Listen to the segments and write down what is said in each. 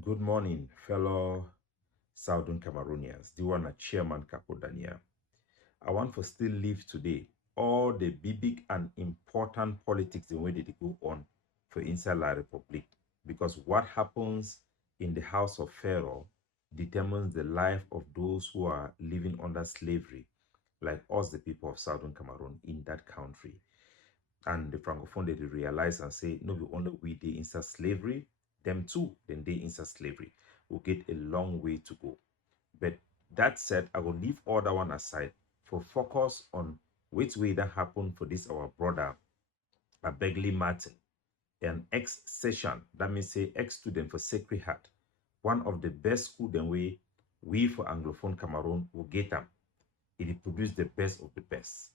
Good morning, fellow Southern Cameroonians. The one at Chairman Capodania. I want to still live today all the big and important politics in way they go on for inside La Republic. Because what happens in the house of Pharaoh determines the life of those who are living under slavery, like us, the people of Southern Cameroon, in that country. And the Francophone, they realize and say, no, we only we they inside slavery, them too, then they inside slavery. We'll get a long way to go. But that said, I will leave all that one aside for focus on which way that happened for this our brother, Abegley Martin, an ex-session, that means say ex-student for Sacred Heart, one of the best school then we for Anglophone Cameroon will get them. It produce the best of the best.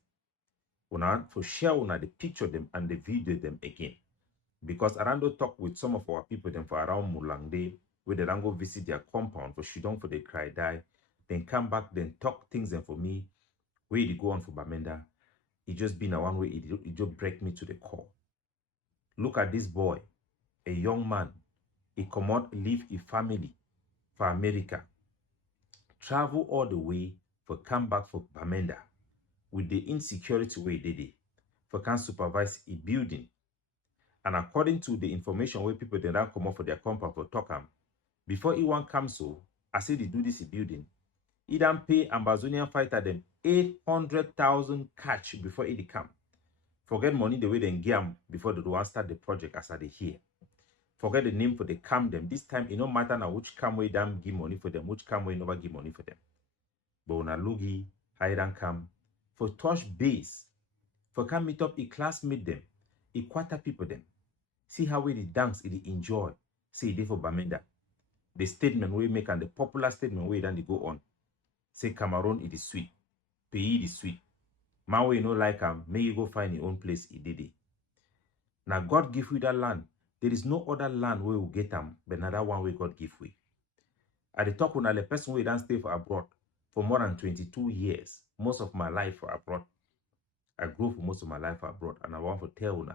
Una for share una the picture them and the video them again. Because Arando talk with some of our people them for around Mulangde, where they don't go visit their compound for Shidong for they cry die, then come back, then talk things and for me, where they go on for Bamenda. It just been a one way, it just break me to the core. Look at this boy, a young man. He come out, leave a family for America, travel all the way for come back for Bamenda with the insecurity way they did for can supervise a building. And according to the information where people then come up for their compound for talk before E1 comes so, I say they do this building, he don't pay Ambazonian fighter them 800,000 catch before it come. Forget money the way they give them before they do start the project as they hear. Forget the name for the cam them. This time, it no matter now which cam way them give money for them, which cam way never give money for them. But when I lugi, hide and cam, for touch base, for come meet up, a classmate them, a quarter people them. See how we dance, it enjoy. See it for Bamenda. The statement we make and the popular statement we then they go on. Say Cameroon it is sweet. Pays it is sweet. Man we no like may you go find your own place it did it. Now God give you that land. There is no other land where we get them, but another one we God give we. At the talk when the person we don't stay for abroad for more than 22 years, most of my life for abroad. I grew for most of my life abroad, and I want to tell you,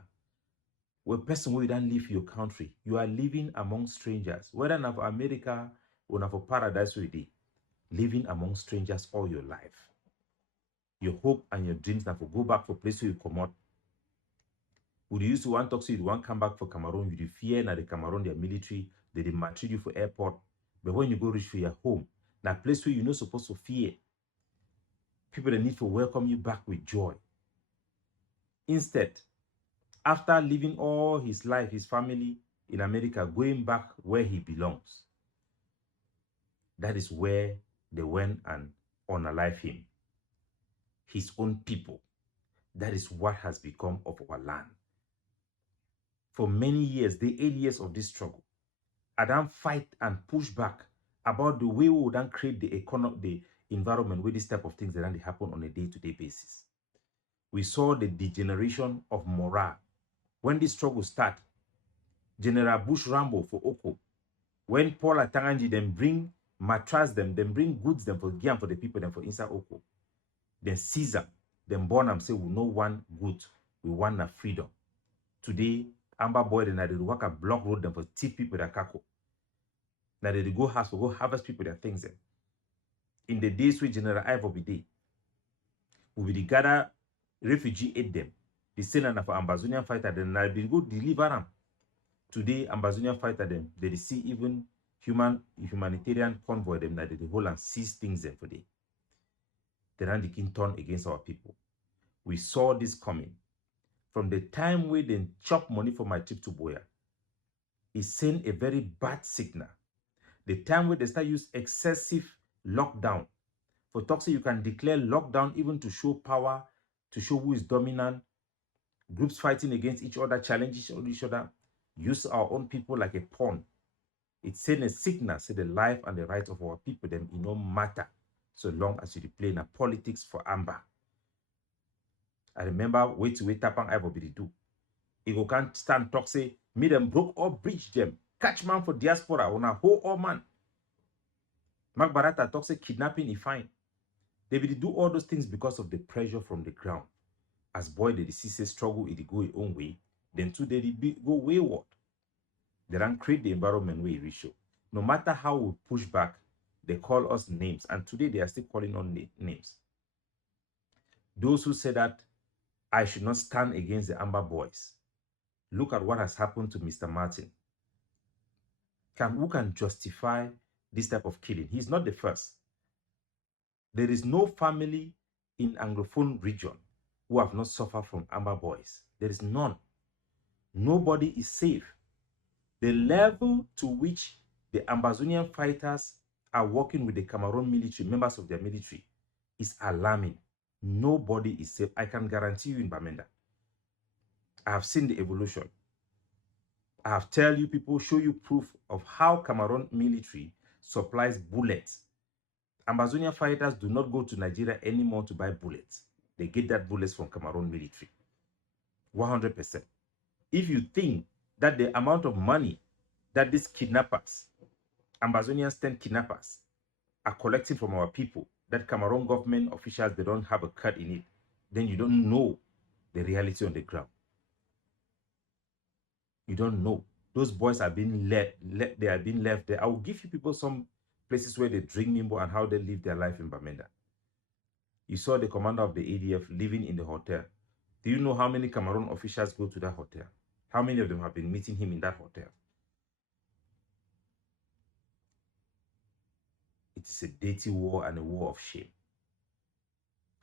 when person who don't leave your country, you are living among strangers. Whether not for America or not for paradise we did, living among strangers all your life. Your hope and your dreams now for go back for place where you come out. Would you used to want to talk so you want come back for Cameroon, you fear now the Cameroon, their military, they maltreat you for airport. But when you go reach for your home, that place where you're not supposed to fear, people that need to welcome you back with joy. Instead, after living all his life, his family in America, going back where he belongs, that is where they went and unalive him. His own people. That is what has become of our land. For many years, the 8 years of this struggle, I don't fight and push back about the way we would then create the economy, the environment where this type of things that happen on a day-to-day basis. We saw the degeneration of morale. When this struggle started, General Bush Rambo for Oko, when Paul Atanganji them bring mattress them bring goods them for Giam for the people them for inside Oko, then Caesar, then born them say we no want good, we want a freedom. Today, Amber Boy then they work a block road them for thief people that kako. Now they go house for go harvest people that things them. In the days where General Ivor be day, we will gather refugee aid them. The same for Ambazonian fighter, then they go deliver them. Today, Ambazonian fighter them, they see even humanitarian convoy them that they hold and seize things them for day. They ran the king turn against our people. We saw this coming. From the time we then chop money for my trip to Boya, it sent a very bad signal. The time where they start use excessive lockdown. For talk say you can declare lockdown even to show power, to show who is dominant, groups fighting against each other, challenging each other, use our own people like a pawn. It sent a signal, say the life and the rights of our people, them it no matter so long as you play in a politics for Amber. I remember wait tapang I will be do. Ego can't stand talk say me them broke or breach them. Catch man for diaspora on a whole or man. Mark Barata talk say kidnapping is fine. They will do all those things because of the pressure from the ground. As boy the disease struggle it go its own way, then too they go wayward. They don't create the environment where it show. No matter how we push back, they call us names. And today they are still calling on names. Those who say that I should not stand against the Amber Boys. Look at what has happened to Mr. Martin. Who can justify this type of killing? He's not the first. There is no family in Anglophone region who have not suffered from Amber Boys. There is none. Nobody is safe. The level to which the Ambazonian fighters are working with the Cameroon military, members of their military, is alarming. Nobody is safe. I can guarantee you in Bamenda. I have seen the evolution. I have tell you people, show you proof of how Cameroon military supplies bullets. Ambazonian fighters do not go to Nigeria anymore to buy bullets. They get that bullets from Cameroon military. 100%. If you think that the amount of money that these kidnappers, Ambazonian stand kidnappers, are collecting from our people, that Cameroon government officials, they don't have a cut in it, then you don't know the reality on the ground. You don't know. Those boys are being they are being left there. I will give you people some places where they drink Nimbo and how they live their life in Bamenda. You saw the commander of the ADF living in the hotel. Do you know how many Cameroon officials go to that hotel? How many of them have been meeting him in that hotel? It is a dirty war and a war of shame.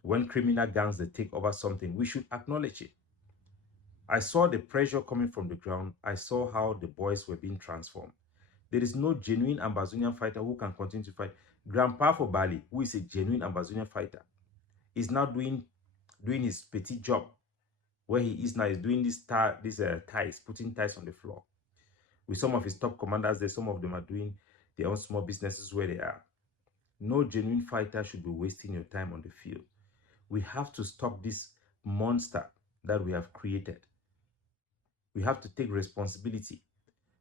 When criminal gangs, they take over something, we should acknowledge it. I saw the pressure coming from the ground. I saw how the boys were being transformed. There is no genuine Ambazonian fighter who can continue to fight. Grandpa for Bali, who is a genuine Ambazonian fighter, is now doing his petit job. Where he is now is doing these ties, putting ties on the floor. With some of his top commanders there, some of them are doing their own small businesses where they are. No genuine fighter should be wasting your time on the field. We have to stop this monster that we have created. We have to take responsibility.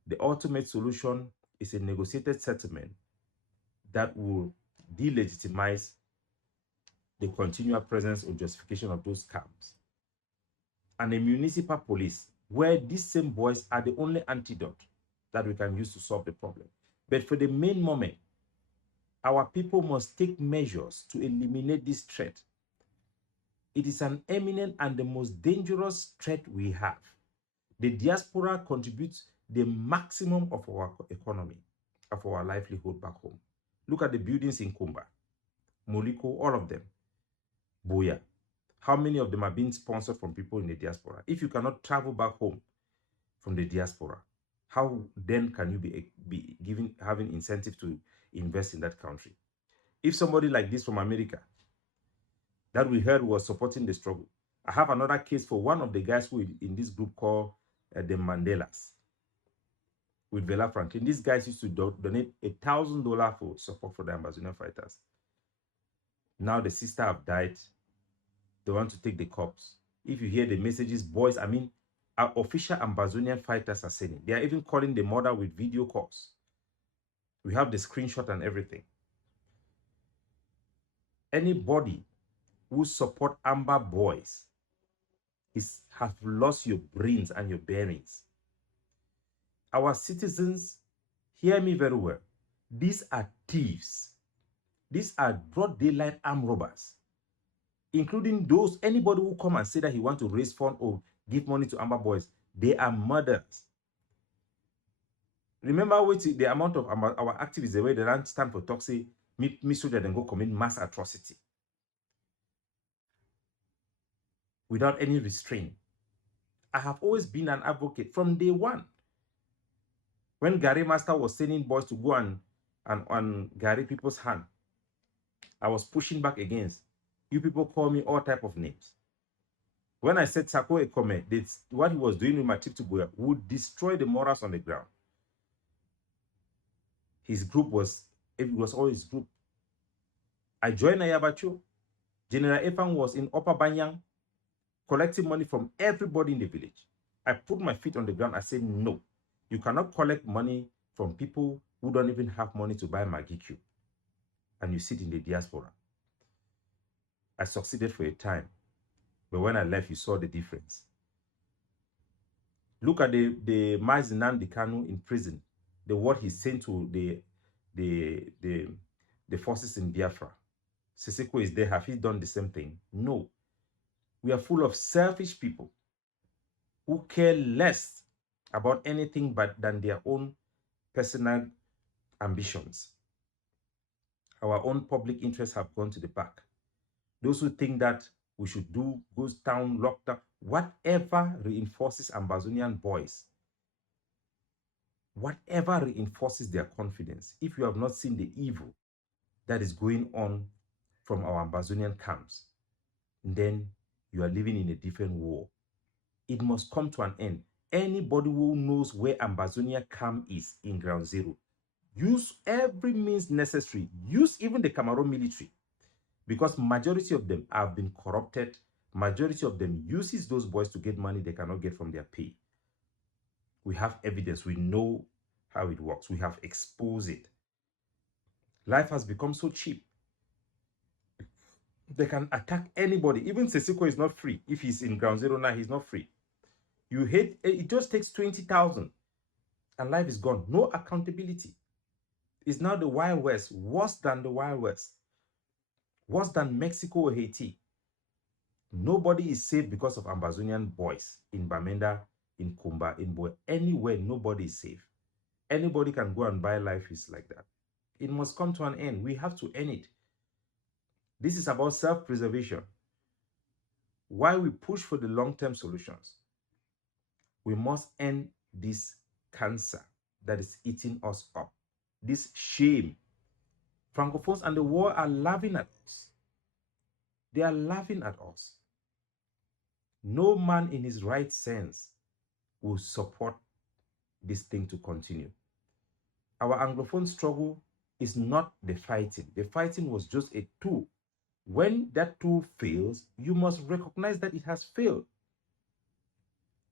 The ultimate solution is a negotiated settlement that will delegitimize the continual presence or justification of those camps. And a municipal police where these same boys are the only antidote that we can use to solve the problem. But for the main moment, our people must take measures to eliminate this threat. It is an eminent and the most dangerous threat we have. The diaspora contributes the maximum of our economy, of our livelihood back home. Look at the buildings in Kumba, Moliko, all of them. Boya. How many of them are being sponsored from people in the diaspora? If you cannot travel back home from the diaspora, how then can you be having incentive to invest in that country? If somebody like this from America that we heard was supporting the struggle, I have another case for one of the guys who in this group called the Mandelas with Vela Franklin. These guys used to donate $1,000 for support for the Ambazonian fighters. Now the sister have died. They want to take the corpse. If you hear the messages, boys, I mean, our official Ambazonian fighters are saying it. They are even calling the mother with video calls. We have the screenshot and everything. Anybody who support Amber Boys have lost your brains and your bearings. Our citizens, hear me very well. These are thieves. These are broad daylight armed robbers, including anybody who come and say that he want to raise funds or give money to Amber Boys. They are murderers. Remember the amount of our activists, the way they don't stand for talk, say, me so that they go commit mass atrocity without any restraint. I have always been an advocate from day one. When Gary Master was sending boys to go and Gary people's hand, I was pushing back against. You people call me all type of names. When I said Sako Ekome, what he was doing with my trip to Goya would destroy the morals on the ground. His group was all his group. I joined Ayabacho. General Efang was in Upper Banyang collecting money from everybody in the village. I put my feet on the ground. I said, no, you cannot collect money from people who don't even have money to buy Maggie Cube. And you sit in the diaspora. I succeeded for a time. But when I left, you saw the difference. Look at the Mazinan Dikanu in prison. the word he's saying to the forces in Biafra. Siseko is there. Have he done the same thing? No. We are full of selfish people who care less about anything than their own personal ambitions. Our own public interests have gone to the back. Those who think that we should do ghost town, lockdown, whatever reinforces Ambazonian boys, whatever reinforces their confidence, if you have not seen the evil that is going on from our Ambazonian camps, then you are living in a different world. It must come to an end. Anybody who knows where Ambazonia camp is in ground zero, use every means necessary. Use even the Cameroon military, because majority of them have been corrupted. Majority of them uses those boys to get money they cannot get from their pay. We have evidence. We know how it works. We have exposed it. Life has become so cheap. They can attack anybody. Even Seseko is not free. If he's in ground zero now, he's not free. You hate, it just takes 20,000 and life is gone. No accountability. It's now the Wild West, worse than the Wild West, worse than Mexico or Haiti. Nobody is safe because of Ambazonian boys in Bamenda, in Kumba, in Boe, anywhere. Nobody is safe. Anybody can go and buy life is like that. It must come to an end. We have to end it. This is about self-preservation. While we push for the long-term solutions, we must end this cancer that is eating us up. This shame. Francophones and the world are laughing at us. They are laughing at us. No man in his right sense will support this thing to continue. Our Anglophone struggle is not the fighting. The fighting was just a tool. When that tool fails, you must recognize that it has failed.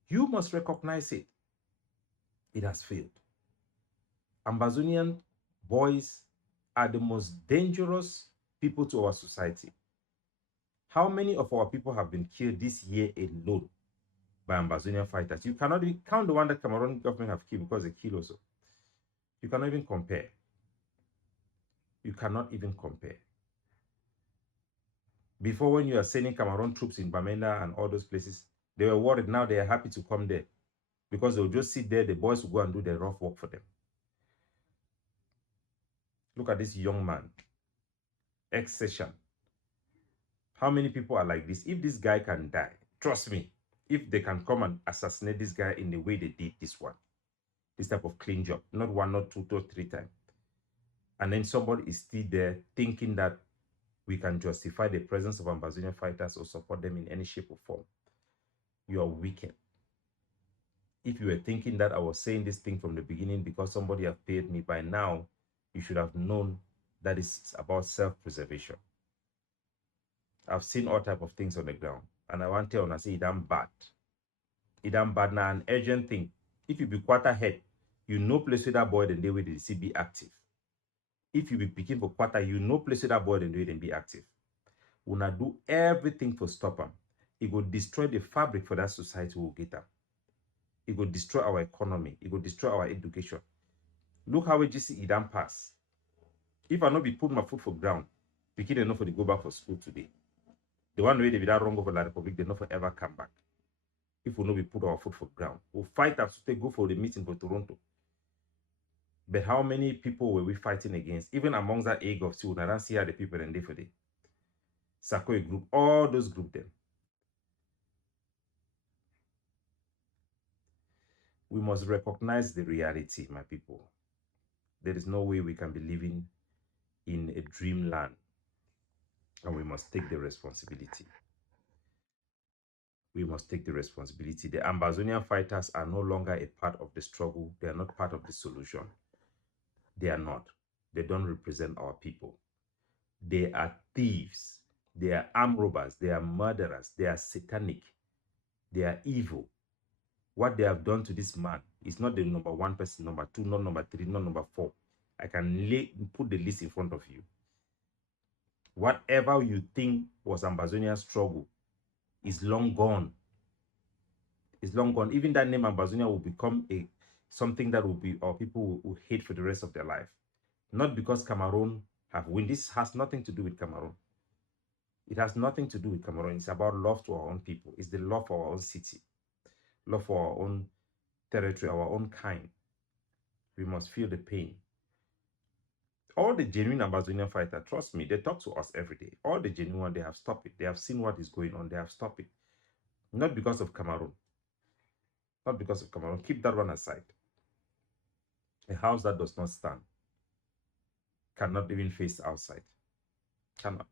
You must recognize it. It has failed. Ambazonian boys are the most dangerous people to our society. How many of our people have been killed this year alone by Ambazonian fighters? You cannot even count the one that Cameroon government have killed, because they kill also. You cannot even compare. You cannot even compare. Before, when you are sending Cameroon troops in Bamenda and all those places, they were worried. Now they are happy to come there, because they'll just sit there. The boys will go and do the rough work for them. Look at this young man, ex-session. How many people are like this? If this guy can die, trust me, if they can come and assassinate this guy in the way they did this one, this type of clean job, not one, not two, not three times, and then somebody is still there thinking that we can justify the presence of Ambazonian fighters or support them in any shape or form, you are wicked. If you were thinking that I was saying this thing from the beginning because somebody have paid me, by now, you should have known that it's about self-preservation. I've seen all type of things on the ground, and I want to tell you, I say it damn bad. It damn bad now, an urgent thing. If you be quarter head, you know place with that boy, then they will be active. If you be picking for quarter, you know place with that boy, then they will be active. We na do everything for stop them. It will destroy the fabric for that society we'll get them. It will destroy our economy. It will destroy our education. Look how we just see it damn pass. If I not be put my foot for ground, the kid enough for the go back for school today. The one way they be that wrong over the Republic, they not forever come back. If we not be put our foot for ground, we'll fight after they go for the meeting for Toronto. But how many people were we fighting against? Even amongst that age of two, I don't see how the people and they for the Sakoi group, all those group them. We must recognize the reality, my people. There is no way we can be living in a dreamland, and we must take the responsibility. We must take the responsibility. The Ambazonian fighters are no longer a part of the struggle. They are not part of the solution. They are not. They don't represent our people. They are thieves. They are armed robbers. They are murderers. They are satanic. They are evil. What they have done to this man is not the number one person, number two, not number three, not number four. I can put the list in front of you. Whatever you think was Ambazonian struggle is long gone. It's long gone. Even that name Ambazonia will become something that will be, or people will hate for the rest of their life. Not because Cameroon have win. This has nothing to do with Cameroon. It has nothing to do with Cameroon. It's about love to our own people. It's the love for our own city, love for our own territory, our own kind. We must feel the pain. All the genuine Amazonian fighters, trust me, they talk to us every day. All the genuine, they have stopped it. They have seen what is going on. They have stopped it. Not because of Cameroon. Not because of Cameroon. Keep that one aside. A house that does not stand cannot even face outside. Cannot.